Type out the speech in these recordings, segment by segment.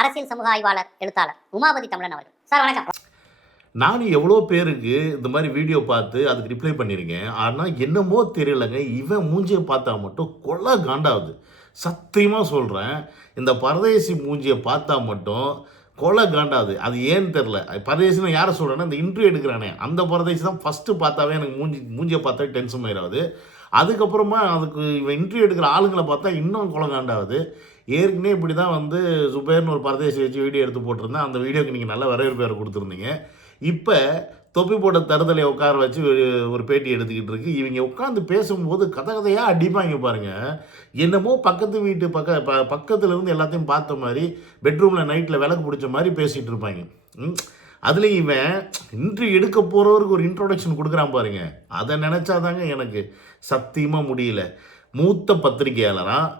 அரசியல் சமூக ஆய்வாளர் எழுத்தாளர் உமாபதி தமிழன் அவர்கள். சார் வணக்கம். நானும் எவ்வளோ பேருக்கு இந்த மாதிரி வீடியோ பார்த்து அதுக்கு ரிப்ளை பண்ணியிருக்கேன். ஆனால் என்னமோ தெரியலைங்க, இவன் மூஞ்சியை பார்த்தா மட்டும் கொலை காண்டாகுது. சத்தியமாக சொல்கிறேன், இந்த பரதேசி மூஞ்சியை பார்த்தா மட்டும் கொலை காண்டாகுது. அது ஏன்னு தெரில. பரதேசின்னு யாரை சொல்கிறேன்னா, இந்த இன்டர்வியூ எடுக்கிறானே அந்த பரதேசி தான் ஃபஸ்ட்டு பார்த்தாவே எனக்கு மூஞ்சியை பார்த்தாவே டென்ஷன் ஆயிடாது. அதுக்கப்புறமா அதுக்கு இவன் இன்டர்வியூ எடுக்கிற ஆளுங்களை பார்த்தா இன்னும் கொலை காண்டாகுது. ஏற்கனவே இப்படி தான் வந்து சுபேர்னு ஒரு பரதேசி வச்சு வீடியோ எடுத்து போட்டிருந்தேன். அந்த வீடியோக்கு நீங்கள் நல்ல வரவேற்பு கொடுத்துருந்தீங்க. இப்போ தொப்பி போட்ட தருதலை உட்கார வச்சு ஒரு பேட்டி எடுத்துக்கிட்டு இருக்கு. இவங்க உட்காந்து பேசும்போது கதையாக அடிப்பாங்க பாருங்கள். என்னமோ பக்கத்து வீட்டு பக்கத்தில் இருந்து எல்லாத்தையும் பார்த்த மாதிரி பெட்ரூமில் நைட்டில் விளக்கு பிடிச்ச மாதிரி பேசிகிட்டு இருப்பாங்க. அதுலேயும் இவன் இன்ட்ரி எடுக்க போகிறவருக்கு ஒரு இன்ட்ரோடக்ஷன் கொடுக்குறான் பாருங்க. அதை நினச்சாதாங்க எனக்கு சத்தியமாக முடியல. மூத்த பத்திரிகையாளராக,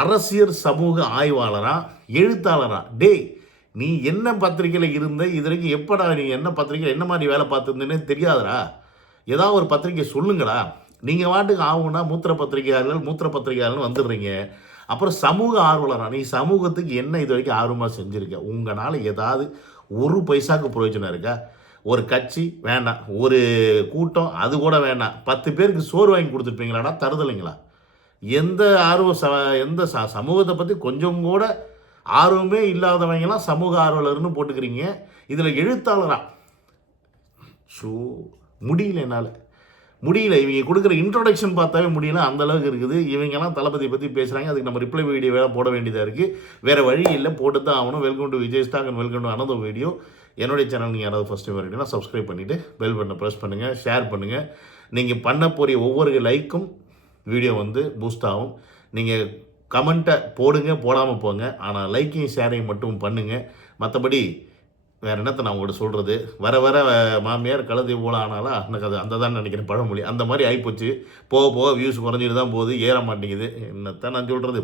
அரசியல் சமூக ஆய்வாளராக, எழுத்தாளராக, டேய் நீ என்ன பத்திரிக்கையில் இருந்த, இது வரைக்கும் எப்படா நீ என்ன பத்திரிக்கை என்ன மாதிரி வேலை பார்த்துருந்தேன்னு தெரியாதரா? ஏதாவது ஒரு பத்திரிக்கை சொல்லுங்களா? நீங்கள் வாட்டுக்கு ஆகுனா மூத்திர பத்திரிகையாளர்கள் வந்துடுறீங்க. அப்புறம் சமூக ஆர்வலராக, நீ சமூகத்துக்கு என்ன இது வரைக்கும் ஆர்வமாக செஞ்சுருக்க? உங்களால் ஏதாவது ஒரு பைசாவுக்கு பிரயோஜனம் இருக்கா? ஒரு கட்சி வேண்டாம், ஒரு கூட்டம் அது கூட வேண்டாம், 10 பேருக்கு சோறு வாங்கி கொடுத்துருப்பீங்களாடா? தருதலைங்களா? எந்த எந்த சமூகத்தை பற்றி கொஞ்சம் கூட ஆர்வமே இல்லாதவங்கலாம் சமூக ஆர்வலர்னு போட்டுக்கிறீங்க. இதில் எழுத்தாளரா முடியல, என்னால் முடியல. இவங்க கொடுக்குற இன்ட்ரோடக்ஷன் பார்த்தாவே முடியல, அந்தளவுக்கு இருக்குது. இவங்கெல்லாம் தளபதியை பற்றி பேசுகிறாங்க. அதுக்கு நம்ம ரிப்ளை வீடியோ வேலை போட வேண்டியதாக இருக்குது. வேறு வழி இல்லை, போட்டு தான் ஆகணும். Welcome to Vijay stock and welcome to another video. என்னுடைய சேனல் நீங்கள் யாராவது ஃபஸ்ட் டைம் வரீங்கன்னா சப்ஸ்கிரைப் பண்ணிவிட்டு பெல் பட்டனை ப்ரெஸ் பண்ணுங்கள், ஷேர் பண்ணுங்கள். நீங்கள் பண்ண போகிற ஒவ்வொரு லைக்கும் வீடியோ வந்து பூஸ்ட் ஆகும். நீங்கள் கமெண்ட்டை போடுங்க, போடாமல் போங்க, ஆனால் லைக்கையும் ஷேரையும் மட்டும் பண்ணுங்கள். மற்றபடி வேறு என்னத்தை நான் உங்கள்கிட்ட சொல்கிறது? வர வர மாமியார் கழுதை போல ஆனாலும் எனக்கு அது அந்த தான் நினைக்கிறேன் பழமொழி. அந்த மாதிரி ஆகிப்போச்சு. போக போக வியூஸ் குறைஞ்சிட்டு தான் போகுது, ஏற மாட்டேங்குது. என்னத்தான் நான் சொல்கிறது?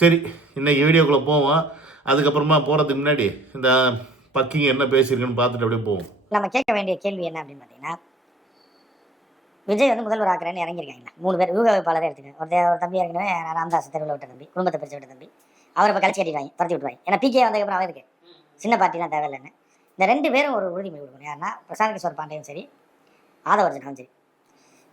சரி, இன்றைக்கி வீடியோக்குள்ளே போவோம். அதுக்கப்புறமா போகிறதுக்கு முன்னாடி இந்த பக்கிங்க என்ன பேசியிருக்குன்னு பார்த்துட்டு அப்படியே போவோம். நம்ம கேட்க வேண்டிய கேள்வி என்ன அப்படின்னு பார்த்தீங்கன்னா, விஜய் வந்து முதல்வர் ஆக்குறேன்னு இறங்கியிருக்காங்க 3 பேர். யூக வேட்பாளரே எடுத்துக்க. ஒரு தம்பி ஏற்கனவே ராமதாஸ் தெருவில் விட்ட தம்பி, குடும்பத்தை பிரித்து விட்ட தம்பி. அவர் இப்போ கழிச்சு கட்டிடுவாங்க, துரத்தி விட்டுருவாங்க. ஏன்னா பிகே வந்ததுக்கப்புறம் அவர் இருக்கு, சின்ன பார்ட்டிலாம் தேவையில்லைன்னு. இந்த 2 பேரும் ஒரு உறுதிமொழி கொடுக்கணும். யாருன்னா பிரசாந்த் கிஷோர் பாண்டியும் சரி, ஆதவர்ஜனாவும் சரி.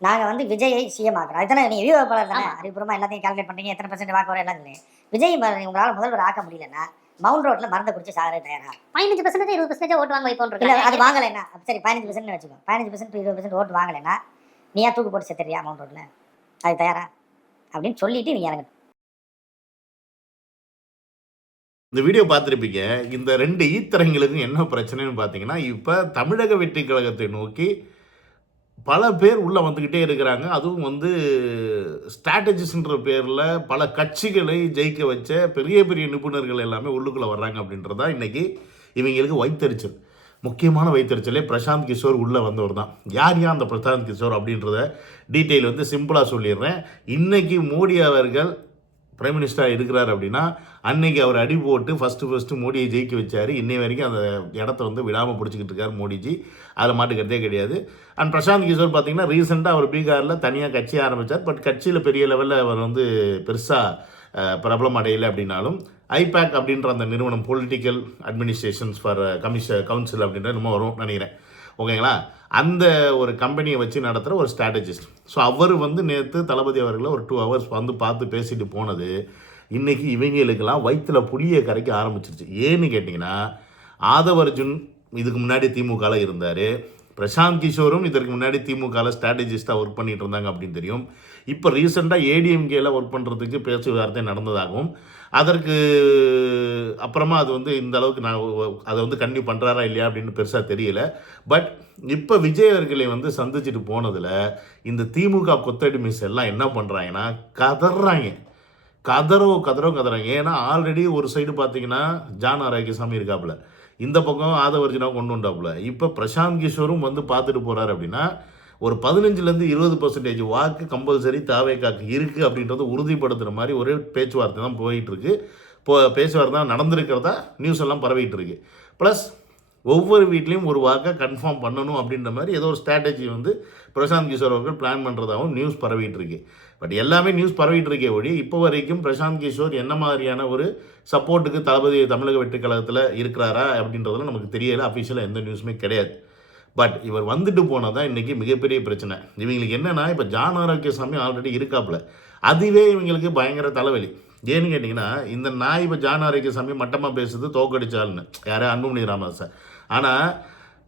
நாங்கள் வந்து விஜயை சிஎம் ஆக்குறோம். அதுதானே நீங்கள் யூக வேட்பாளர் தானே, அறிவுபூர்வமாக எல்லாத்தையும் கால்குலேட் பண்ணுறீங்க, எத்தனை % வாக்கு வரும் எல்லாம் இல்லைங்க. விஜய் உங்களால் முதல்வர் ஆக்க முடியலன்னா மவுண்ட் ரோட்ல மருந்து குடிச்சு சாகரே தயாரா? 15% 20% ஓட்டு வாங்க வைப்போம். இல்லை அது வாங்கலைன்னா சரி, 15% வச்சுக்கோ. 15% 20% ஓட்டு வாங்கலைன்னா நீ ஏன் தூக்கு போட்டு செத்துறியா மவுண்ட் ரோட்ல? அது தயாரா அப்படின்னு சொல்லிட்டு நீ இறங்க. இந்த வீடியோ பார்த்துருப்பீங்க. இந்த 2 ஈத்தரங்களுக்கும் என்ன பிரச்சனைன்னு பார்த்தீங்கன்னா, இப்போ தமிழக வெற்றி கழகத்தை நோக்கி பல பேர் உள்ளே வந்துக்கிட்டே இருக்கிறாங்க. அதுவும் வந்து ஸ்ட்ராட்டஜிஸ்ன்ற பேரில் பல கட்சிகளை ஜெயிக்க வச்ச பெரிய பெரிய நிபுணர்கள் எல்லாமே உள்ளுக்குள்ளே வர்றாங்க. அப்படின்றதா இன்றைக்கி இவங்களுக்கு வைத்தறிச்சல். முக்கியமான வைத்தறிச்சலே பிரசாந்த் கிஷோர் உள்ளே வந்தவர் தான். யார் அந்த பிரசாந்த் கிஷோர் அப்படின்றத டீட்டெயில் வந்து சிம்பிளாக சொல்லிடுறேன். இன்றைக்கி மோடி அவர்கள் பிரைம் மினிஸ்டராக இருக்கிறார் அப்படின்னா, அன்னைக்கு அவர் அடி போட்டு ஃபஸ்ட்டு மோடியை ஜெயிக்க வச்சார். இன்னை வரைக்கும் அந்த இடத்த வந்து விடாமல் பிடிச்சிக்கிட்டு இருக்கார் மோடிஜி. அதில் மாட்டுக்கிறதே கிடையாது. அண்ட் பிரசாந்த் கிஷோர் பார்த்திங்கன்னா ரீசெண்டாக அவர் பீகாரில் தனியாக கட்சி ஆரம்பித்தார். பட் கட்சியில் பெரிய லெவலில் அவர் வந்து பெருசாக பிரபலம் அடையலை. அப்படின்னாலும் ஐபேக் அப்படின்ற அந்த நிறுவனம், பொலிட்டிக்கல் அட்மினிஸ்ட்ரேஷன்ஸ் ஃபார் கவுன்சில் அப்படின்ற நம்ம வரும் நினைக்கிறேன், ஓகேங்களா? அந்த ஒரு கம்பெனியை வச்சு நடத்துகிற ஒரு ஸ்ட்ராட்டஜிஸ்ட். ஸோ அவர் வந்து நேற்று தளபதி அவர்களை ஒரு 2 hours வந்து பார்த்து பேசிட்டு போனது இன்றைக்கி இவங்களுக்கெல்லாம் வயிற்றில் புளியை கரைக்க ஆரம்பிச்சிருச்சு. ஏன்னு கேட்டிங்கன்னா, ஆதவர்ஜுன் இதுக்கு முன்னாடி திமுகவில் இருந்தார். பிரசாந்த் கிஷோரும் இதற்கு முன்னாடி திமுகவில் ஸ்ட்ராட்டஜிஸ்ட்டாக ஒர்க் பண்ணிகிட்டு இருந்தாங்க அப்படின்னு தெரியும். இப்போ ரீசெண்டாக ஏடிஎம்கேல ஒர்க் பண்ணுறதுக்கு பேச்சுவார்த்தை நடந்ததாகவும், அதற்கு அப்புறமா அது வந்து இந்த அளவுக்கு நான் அதை வந்து கண்டினியூ பண்ணுறாரா இல்லையா அப்படின்னு பெருசாக தெரியல. பட் இப்போ விஜய் அவர்களை வந்து சந்திச்சுட்டு போனதில் இந்த திமுக கொத்தடிமைஸ் எல்லாம் என்ன பண்ணுறாங்கன்னா, கதறாங்க. ஏன்னா ஆல்ரெடி ஒரு சைடு பார்த்தீங்கன்னா ஜான் ஆரோக்கியசாமி இருக்காப்புல, இந்த பக்கம் ஆதவர்ஜனாவை கொண்டு வந்தாப்புல. இப்போ பிரசாந்த் கிஷோரும் வந்து பார்த்துட்டு போகிறார் அப்படின்னா, ஒரு 15% 20% வாக்கு கம்பல்சரி தாவேக்காக்கு இருக்குது அப்படின்றத உறுதிப்படுத்துகிற மாதிரி ஒரு பேச்சுவார்த்தை தான் போயிட்டுருக்கு. பேச்சுவார்த்தை தான் நடந்திருக்கிறதா நியூஸ் எல்லாம் பரவிட்டு இருக்கு. ப்ளஸ் ஒவ்வொரு வீட்லேயும் ஒரு வாக்கை கன்ஃபார்ம் பண்ணணும் அப்படின்ற மாதிரி ஏதோ ஒரு ஸ்ட்ராட்டஜி வந்து பிரசாந்த் கிஷோர் அவர்கள் பிளான் பண்ணுறதாகவும் நியூஸ் பரவிட்டு இருக்கு. பட் எல்லாமே நியூஸ் பரவிட்டு இருக்கே ஒழி இப்போ வரைக்கும் பிரசாந்த் கிஷோர் என்ன மாதிரியான ஒரு சப்போர்ட்டுக்கு தளபதி தமிழக வெற்றி கழகத்தில் இருக்கிறாரா அப்படின்றதுல நமக்கு தெரியல. அஃபிஷியலாக எந்த நியூஸுமே கிடையாது. பட் இவர் வந்துட்டு போனால் தான் இன்றைக்கி மிகப்பெரிய பிரச்சனை. இவங்களுக்கு என்னென்னா, இப்போ ஜான் ஆரோக்கியசாமி ஆல்ரெடி இருக்காப்புல, அதுவே இவங்களுக்கு பயங்கர தலைவலி. ஏன்னு கேட்டிங்கன்னா, இந்த நாய் இப்போ ஜான் ஆரோக்கியசாமி மட்டமாக பேசுது தோக்கடிச்சாலுன்னு யார் அன்புமணி ராமதாஸ். ஆனால்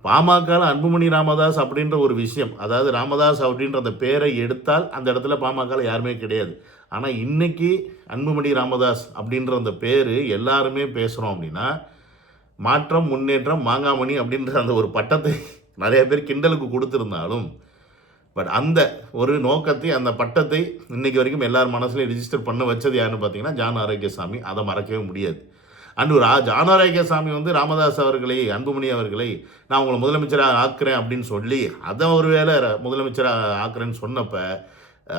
பாமகவில் அன்புமணி ராமதாஸ் அப்படின்ற ஒரு விஷயம், அதாவது ராமதாஸ் அப்படின்ற அந்த பேரை எடுத்தால் அந்த இடத்துல பாமகவில் யாருமே கிடையாது. ஆனால் இன்றைக்கி அன்புமணி ராமதாஸ் அப்படின்ற அந்த பேர் எல்லாருமே பேசுகிறோம் அப்படின்னா, மாற்றம் முன்னேற்றம் மாங்காமணி அப்படின்ற அந்த ஒரு பட்டத்தை நிறைய பேர் கிண்டலுக்கு கொடுத்துருந்தாலும், பட் அந்த ஒரு நோக்கத்தை, அந்த பட்டத்தை இன்றைக்கி வரைக்கும் எல்லார் மனசுலையும் ரிஜிஸ்டர் பண்ண வச்சது யாருன்னு பார்த்தீங்கன்னா ஜான் ஆரோக்கியசாமி. அதை மறக்கவே முடியாது. அண்ட் ஒரு ஜான் ஆரோக்கியசாமி வந்து ராமதாஸ் அவர்களை, அன்புமணி அவர்களை நான் உங்களை முதலமைச்சராக ஆக்குறேன் அப்படின்னு சொல்லி, அதை ஒரு வேளை முதலமைச்சராக ஆக்குறேன்னு சொன்னப்போ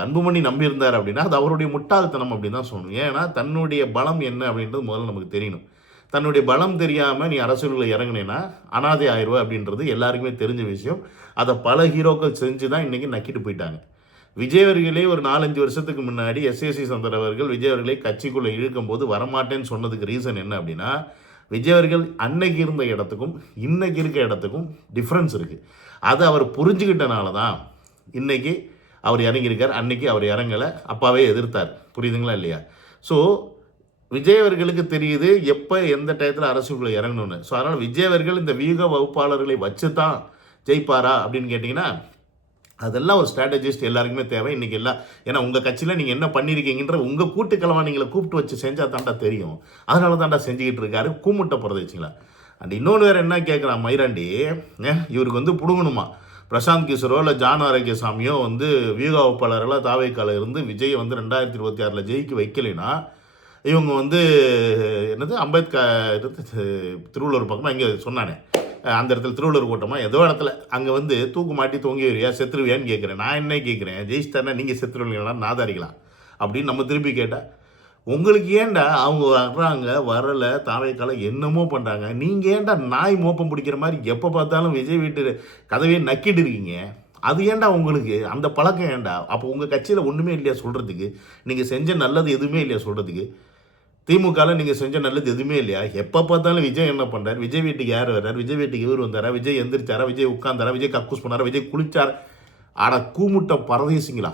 அன்புமணி நம்பியிருந்தார் அப்படின்னா அது அவருடைய முட்டாள்தனம் அப்படின்னு தான் சொல்லணும். ஏன்னா தன்னுடைய பலம் என்ன அப்படின்றது முதல்ல நமக்கு தெரியணும். தன்னுடைய பலம் தெரியாமல் நீ அரசியலில் இறங்கினேன்னா அனாதை ஆயிடுவா அப்படின்றது எல்லாருக்குமே தெரிஞ்ச விஷயம். அதை பல ஹீரோக்கள் செஞ்சு தான் இன்றைக்கி நக்கிட்டு போயிட்டாங்க. விஜய் அவர்களே ஒரு 4-5 வருஷத்துக்கு முன்னாடி எஸ்ஏசி சந்தர் அவர்கள் விஜய் அவர்களை கட்சிக்குள்ளே இழுக்கும் போது வரமாட்டேன்னு சொன்னதுக்கு ரீசன் என்ன அப்படின்னா, விஜய் அவர்கள் அன்னைக்கு இருந்த இடத்துக்கும் இன்னைக்கு இருக்க இடத்துக்கும் டிஃப்ரென்ஸ் இருக்குது. அதை அவர் புரிஞ்சுக்கிட்டனால தான் இன்றைக்கி அவர் இறங்கியிருக்கார். அன்னைக்கு அவர் இறங்கலை, அப்பாவே எதிர்த்தார். புரியுதுங்களா இல்லையா? ஸோ விஜய் அவர்களுக்கு தெரியுது எப்போ எந்த டயத்தில் அரசுக்குள்ளே இறங்கணும்னு. ஸோ அதனால் விஜய் அவர்கள் இந்த வியூக வகுப்பாளர்களை வச்சு தான் ஜெயிப்பாரா அப்படின்னு கேட்டிங்கன்னா, அதெல்லாம் ஒரு ஸ்ட்ராட்டஜிஸ்ட் எல்லாருக்குமே தேவை இன்றைக்கி. எல்லாம் ஏன்னா உங்கள் கட்சியில் நீங்கள் என்ன பண்ணியிருக்கீங்கன்ற உங்கள் கூட்டுக்கிழமை கூப்பிட்டு வச்சு செஞ்சால் தாண்டா தெரியும். அதனால தாண்டா செஞ்சுக்கிட்டு இருக்காரு. கூமுட்டை போகிறது வச்சுங்களா. அண்ட் இன்னொன்று வேறு என்ன கேட்குறான் மயிராண்டி, இவருக்கு வந்து பிடுங்கணுமா பிரசாந்த் கிஷோரோ இல்லை ஜான் ஆரோக்கியசாமியோ வந்து வியூக வகுப்பாளர்களாக தாவேக்கால இருந்து விஜய் வந்து 2026 ஜெயிக்க வைக்கலைன்னா இவங்க வந்து என்னது அம்பேத்கர் திருவள்ளூர் பக்கமாக இங்கே சொன்னானே அந்த இடத்துல திருவள்ளூர் கூட்டமாக ஏதோ இடத்துல அங்கே வந்து தூக்கு மாட்டி தொங்கி வரியா செத்துருவியான்னு கேட்குறேன். நான் என்ன கேட்குறேன், ஜெயிச்சிட்டாருன்னா நீங்கள் செத்துருவீங்களா நாதாரிக்கலாம் அப்படின்னு நம்ம திருப்பி கேட்டால், உங்களுக்கு ஏன்டா அவங்க வர்றாங்க வரலை தாவேக்கால என்னமோ பண்ணுறாங்க, நீங்கள் ஏன்டா நாய் மோப்பம் பிடிக்கிற மாதிரி எப்போ பார்த்தாலும் விஜய் வீட்டு கதவையே நக்கிட்டு இருக்கீங்க? அது ஏன்டா உங்களுக்கு அந்த பழக்கம் ஏன்டா? அப்போ உங்கள் கட்சியில் ஒன்றுமே இல்லையா சொல்கிறதுக்கு? நீங்கள் செஞ்ச நல்லது எதுவுமே இல்லையா சொல்கிறதுக்கு? திமுகவில் நீங்கள் செஞ்ச நல்லது எதுவுமே இல்லையா? எப்போ பார்த்தாலும் விஜய் என்ன பண்ணுறாரு, விஜய் வீட்டுக்கு யார் வர்றார், விஜய் வீட்டுக்கு இவர் வந்தாரா, விஜய் எந்திரிச்சாரா, விஜய் உட்காந்தாரா, விஜய் கக்கூஸ் பண்ணாரா, விஜய் குளிச்சார். ஆட கூமுட்டை பரதேசிங்களா,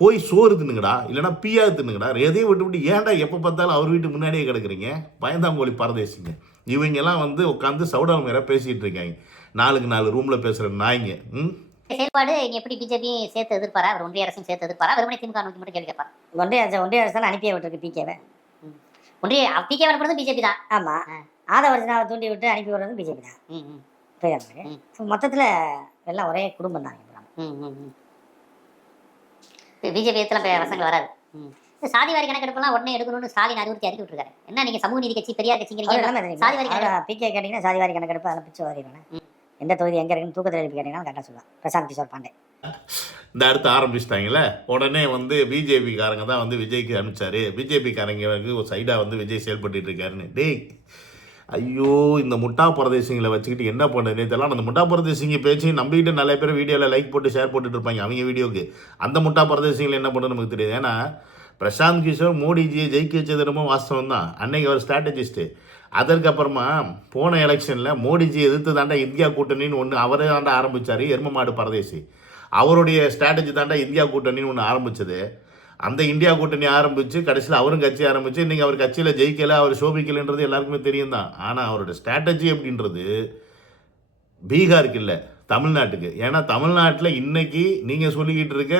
போய் சோறு தின்னுங்கடா, இல்லைனா பீயா தின்னுங்கடா. எதையும் விட்டு ஏன்டா எப்போ பார்த்தாலும் அவர் வீட்டு முன்னாடியே கிடக்குறீங்க? பயந்தாங்கோழி பரதேசிங்க. இவங்கெல்லாம் வந்து உட்காந்து சவுடால் மேலே பேசிகிட்டு இருக்காங்க. 4 ரூமில் பேசுகிற நாய்ங்க. செயல்பாடு எப்படி பிஜேபி சேர்த்து எதிர்ப்பாரா, அவர் ஒன்றிய அரசும் சேர்த்து எதிர்ப்பாரா, வெறுமனே திமுக நோக்கி மட்டும் கேள்வி கேட்பார்? ஒன்றிய அரசு தான் அனுப்பிய விட்டுருக்கு பிகேவை. ஒன்றிய பிகே வரப்படுறது பிஜேபி தான். ஆமாம், ஆதவர்ஜனாவை தூண்டி விட்டு அனுப்பி விடுறது பிஜேபி தான். மொத்தத்தில் எல்லாம் ஒரே குடும்பம் தான். பிஜேபி எத்தனை ரசங்கள் வராது. சாதிவாரி கணக்கெடுப்பெல்லாம் உடனே எடுக்கணும்னு ஸ்டாலின் அறிவுறுத்தி அறிக்கை விட்டுருக்காரு. என்ன நீங்க சமூக நீதி கட்சி பெரியார் கட்சிங்கிறீங்க? சாதிவாரி பிகே கேட்டீங்கன்னா சாதிவாரி கணக்கெடுப்பு அதில் பிச்சு வாரிடுவேன். எந்த தொகுதி எங்கே இருக்குன்னு தூக்கத்தில் எழுப்பி கேட்டீங்கன்னா கரெக்டாக சொல்லலாம். பிரசாந்த் கிஷோர் பாண்டே இந்த அடுத்து ஆரம்பிச்சிட்டாங்களே உடனே வந்து பிஜேபிக்காரங்க தான் வந்து விஜய்க்கு அனுப்பிச்சாரு, பிஜேபிக்காரங்க ஒரு சைடாக வந்து விஜய் செயல்பட்டு இருக்காருன்னு. டேய் ஐயோ, இந்த முட்டா பிரதேசங்களை வச்சுக்கிட்டு என்ன பண்ணுறதுனே தெரியல. அந்த முட்டா பிரதேசிங்க பேச்சு நம்பிக்கிட்டு நிறைய பேர் வீடியோவில் லைக் போட்டு ஷேர் போட்டுட்டு இருப்பாங்க அவங்க வீடியோக்கு. அந்த முட்டா பிரதேசங்களை என்ன பண்ணுறது நமக்கு தெரியாது. ஏன்னா பிரசாந்த் கிஷோர் மோடிஜியை ஜெயிக்க வச்சது ரொம்ப வாஸ்தவம் தான். அன்னைக்கு அவர் ஸ்ட்ராட்டஜிஸ்ட்டு. அதற்கப்புறமா போன எலெக்ஷனில் மோடிஜி எதிர்த்து தாண்டா இந்தியா கூட்டணின்னு ஒன்று அவரே தாண்டா ஆரம்பித்தார். எருமமாடு பரதேசி அவருடைய ஸ்ட்ராட்டஜி தாண்டா இந்தியா கூட்டணின்னு ஒன்று ஆரம்பித்தது. அந்த இந்தியா கூட்டணி ஆரம்பித்து கடைசியில் அவரும் கட்சி ஆரம்பித்து இன்றைக்கி அவர் கட்சியில் ஜெயிக்கலை, அவர் சோபிக்கலைன்றது எல்லாருக்குமே தெரியும் தான். ஆனால் அவருடைய ஸ்ட்ராட்டஜி அப்படின்றது பீகாருக்கு இல்லை, தமிழ்நாட்டுக்கு. ஏன்னா தமிழ்நாட்டில் இன்றைக்கி நீங்கள் சொல்லிக்கிட்டு இருக்க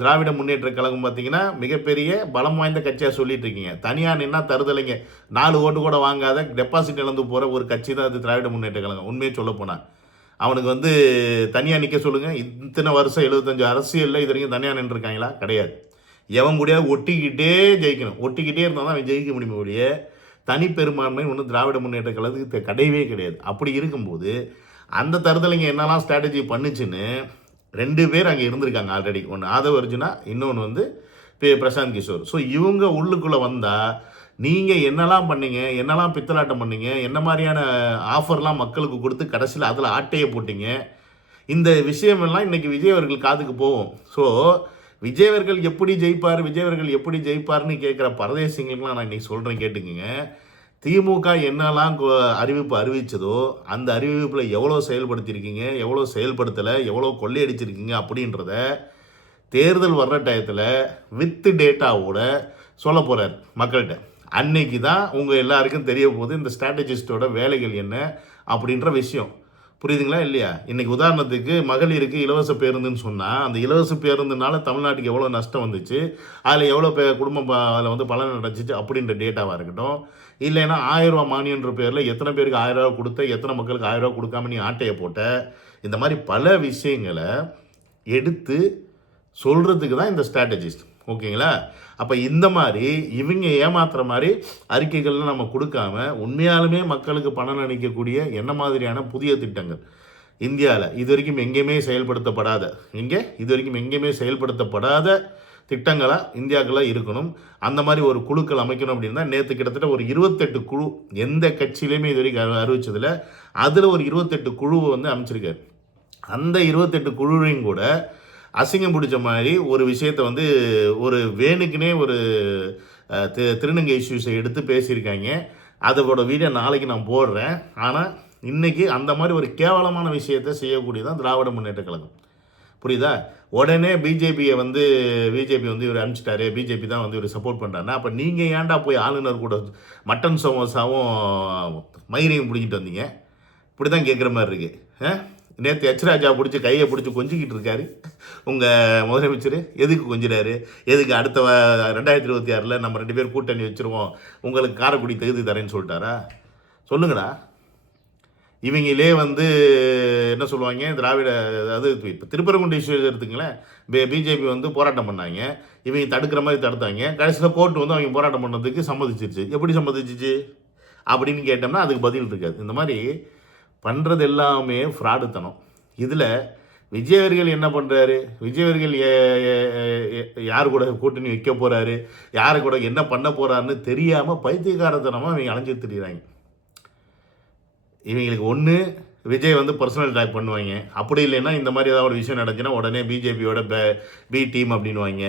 திராவிட முன்னேற்ற கழகம் பார்த்தீங்கன்னா மிகப்பெரிய பலம் வாய்ந்த கட்சியாக சொல்லிட்டு இருக்கீங்க. தனியாக நின்னா தருதலைங்க 4 ஓட்டு கூட வாங்காத டெபாசிட் இழந்து போகிற ஒரு கட்சி தான் அது திராவிட முன்னேற்ற கழகம். உண்மையை சொல்ல போனால் அவனுக்கு வந்து தனியாக நிற்க சொல்லுங்கள். இத்தனை வருஷம் 75 அரசியலில் இது வரைக்கும் தனியாக நின்றுருக்காங்களா? கிடையாது. எவன் கூடிய ஒட்டிக்கிட்டே ஜெயிக்கணும், ஒட்டிக்கிட்டே இருந்தால் தான் அவன் ஜெயிக்க முடியுமே ஒழிய தனிப்பெரும்பான்மை ஒன்றும் திராவிட முன்னேற்ற கழகத்துக்கு கிடையவே கிடையாது. அப்படி இருக்கும்போது அந்த தருதலைங்க என்னெல்லாம் ஸ்ட்ராட்டஜி பண்ணுச்சுன்னு 2 பேர் அங்கே இருந்திருக்காங்க ஆல்ரெடி. ஒன்று ஆதவ அர்ஜுனா, இன்னொன்று வந்து பிரசாந்த் கிஷோர். ஸோ இவங்க உள்ளுக்குள்ளே வந்தால் நீங்கள் என்னெல்லாம் பண்ணீங்க, என்னெல்லாம் பித்தலாட்டம் பண்ணீங்க, என்ன மாதிரியான ஆஃபர்லாம் மக்களுக்கு கொடுத்து கடைசியில் அதில் ஆட்டையை போட்டிங்க, இந்த விஷயமெல்லாம் இன்றைக்கி விஜய் அவர்கள் காதுக்கு போகும். ஸோ விஜய் அவர்கள் எப்படி ஜெயிப்பார், விஜய் அவர்கள் எப்படி ஜெயிப்பார்னு கேட்குற பரதேசிங்களுக்குலாம் நான் இன்னைக்கு சொல்கிறேன் கேட்டுக்குங்க. திமுக என்னெல்லாம் அறிவிப்பு அறிவித்ததோ அந்த அறிவிப்பில் எவ்வளோ செயல்படுத்தியிருக்கீங்க, எவ்வளோ செயல்படுத்தலை, எவ்வளோ கொள்ளையடிச்சிருக்கீங்க அப்படின்றத தேர்தல் வர்ற டயத்தில் வித் டேட்டாவோட சொல்ல போகிறார் மக்கள்கிட்ட. அன்னைக்கு தான் உங்கள் எல்லாருக்கும் தெரிய போகுது இந்த ஸ்ட்ராட்டஜிஸ்டோட வேலைகள் என்ன அப்படின்ற விஷயம். புரியுதுங்களா இல்லையா? இன்றைக்கி உதாரணத்துக்கு மகளிருக்கு இலவச பேருந்துன்னு சொன்னால் அந்த இலவச பேருந்துனால தமிழ்நாட்டுக்கு எவ்வளோ நஷ்டம் வந்துச்சு, அதில் எவ்வளோ குடும்பம் அதில் வந்து பலன் அடைச்சிச்சு அப்படின்ற டேட்டாவாக இருக்கட்டும், இல்லைன்னா 1000 ரூபா மானியன்ற பேரில் எத்தனை பேருக்கு 1000 ரூபா கொடுத்த, எத்தனை மக்களுக்கு 1000 ரூபா கொடுக்காம நீ ஆட்டையை போட்ட, இந்த மாதிரி பல விஷயங்களை எடுத்து சொல்கிறதுக்கு தான் இந்த ஸ்ட்ராட்டஜிஸ்ட். ஓகேங்களா? அப்போ இந்த மாதிரி இவங்க ஏமாத்துற மாதிரி அறிக்கைகள்லாம் நம்ம கொடுக்காம உண்மையாலுமே மக்களுக்கு பணம் அளிக்கக்கூடிய என்ன மாதிரியான புதிய திட்டங்கள் இந்தியாவில் இது வரைக்கும் எங்கேயுமே செயல்படுத்தப்படாத திட்டங்களாக இந்தியாவுக்குள்ள இருக்கணும். அந்த மாதிரி ஒரு குழுக்கள் அமைக்கணும் அப்படின்னு தான் நேற்று கிட்டத்தட்ட ஒரு 28 குழு எந்த கட்சியிலையுமே இது வரைக்கும் அறிவிச்சதில்லை. அதில் ஒரு 28 குழுவை வந்து அமைச்சிருக்காரு. அந்த 28 குழுவையும் கூட அசிங்கம் பிடிச்ச மாதிரி ஒரு விஷயத்தை வந்து ஒரு வேணுக்குனே ஒரு திருநங்கை இஷ்யூஸை எடுத்து பேசியிருக்காங்க. அதோட வீடியோ நாளைக்கு நான் போடுறேன். ஆனால் இன்றைக்கி அந்த மாதிரி ஒரு கேவலமான விஷயத்தை செய்யக்கூடியதான் திராவிட முன்னேற்ற கழகம். புரியுதா? உடனே பிஜேபி வந்து இவர் அனுப்பிச்சிட்டாரு, பிஜேபி தான் வந்து இவர் சப்போர்ட் பண்ணுறாருன்னா அப்போ நீங்கள் ஏன்டா போய் ஆளுநர் கூட மட்டன் சமோசாவும் மயிரையும் பிடிக்கிட்டு வந்தீங்க? இப்படி தான் கேட்குற மாதிரி இருக்குது. நேற்று ராஜா பிடிச்சி கையை பிடிச்சி கொஞ்சிக்கிட்டு இருக்காரு உங்கள் முதலமைச்சர். எதுக்கு கொஞ்சிறாரு? எதுக்கு அடுத்த 2026 நம்ம 2 பேர் கூட்டணி வச்சுருவோம், உங்களுக்கு காரைக்குடி தகுதி தரேன்னு சொல்லிட்டாரா? சொல்லுங்கடா. இவங்களே வந்து என்ன சொல்லுவாங்க, திராவிட அதாவது இப்போ திருப்பரங்குன்ற இஷ்யூ எடுத்துங்களேன், பிஜேபி வந்து போராட்டம் பண்ணாங்க, இவங்க தடுக்கிற மாதிரி தடுத்தாங்க. கடைசியில் கோர்ட்டு வந்து அவங்க போராட்டம் பண்ணதுக்கு சம்மதிச்சிருச்சு. எப்படி சம்மதிச்சிச்சு அப்படின்னு கேட்டோம்னா அதுக்கு பதில் இருக்காது. இந்த மாதிரி பண்ணுறது எல்லாமே ஃப்ராடுத்தனம். இதில் விஜய் அவர்கள் என்ன பண்ணுறாரு, விஜய் அவர்கள் யார் கூட கூட்டணி வைக்க போகிறாரு, யார் கூட என்ன பண்ண போகிறாருன்னு தெரியாமல் பைத்தியக்காரத்தனமாக இவங்க அலைஞ்சி திரிகிறாங்க. இவங்களுக்கு ஒன்று விஜய் வந்து பர்சனல் அட்டாக் பண்ணுவாங்க, அப்படி இல்லைன்னா இந்த மாதிரி ஏதாவது ஒரு விஷயம் நடந்துச்சுன்னா உடனே பிஜேபியோட பி டீம் அப்படின்வாங்க.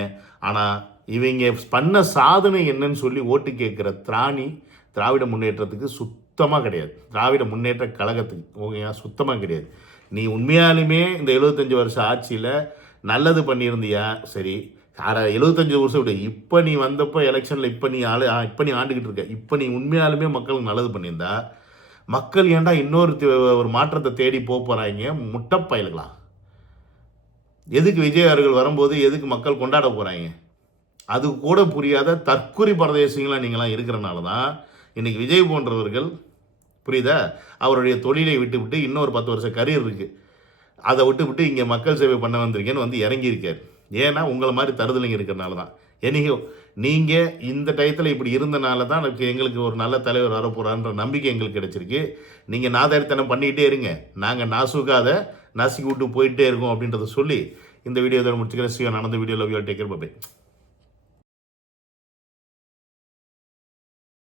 ஆனால் இவங்க பண்ண சாதனை என்னன்னு சொல்லி ஓட்டு கேட்குற திராவிட முன்னேற்றத்துக்கு சுத்தமாக கிடையாது. திராவிட முன்னேற்ற கழகத்துக்கு ஓகேயா சுத்தமாக கிடையாது. நீ உண்மையாலுமே இந்த 75 வருஷம் ஆட்சியில் நல்லது பண்ணியிருந்தியா சரி, 75 வருஷம் விட இப்போ நீ வந்தப்போ எலெக்ஷனில் இப்போ நீ ஆண்டுக்கிட்டு இருக்க, இப்போ நீ உண்மையாலுமே மக்களுக்கு நல்லது பண்ணியிருந்தா மக்கள் ஏன்டா ஒரு மாற்றத்தை தேடி போகிறாங்க? முட்டைப்பயல்களா? எதுக்கு விஜய் அவர்கள் வரும்போது எதுக்கு மக்கள் கொண்டாட போகிறாங்க? அது கூட புரியாத தற்குறி பரதேசிகளாக நீங்களாம் இருக்கிறனால தான் இன்றைக்கி விஜய் போன்றவர்கள், புரியுதா, அவருடைய தொழிலை விட்டு இன்னொரு 10 வருஷம் கரியர் இருக்குது, அதை விட்டு இங்கே மக்கள் சேவை பண்ண வந்திருக்கேன்னு வந்து இறங்கியிருக்கார். ஏன்னா உங்களை மாதிரி தருதலைங்க இருக்கிறனால தான். எனியோ நீங்கள் இந்த டயத்தில் இப்படி இருந்தனால தான் எங்களுக்கு ஒரு நல்ல தலைவர் வரப்போகிறான்ற நம்பிக்கை எங்களுக்கு கிடைச்சிருக்கு. நீங்கள் நாதாரித்தனம் பண்ணிக்கிட்டே இருங்க, நாங்கள் நாசுக்காத நசுக்கி விட்டு போயிட்டே இருக்கோம் அப்படின்றத சொல்லி இந்த வீடியோ இதோட முடிச்சுக்கிறேன். நடந்த video love you, take care, by.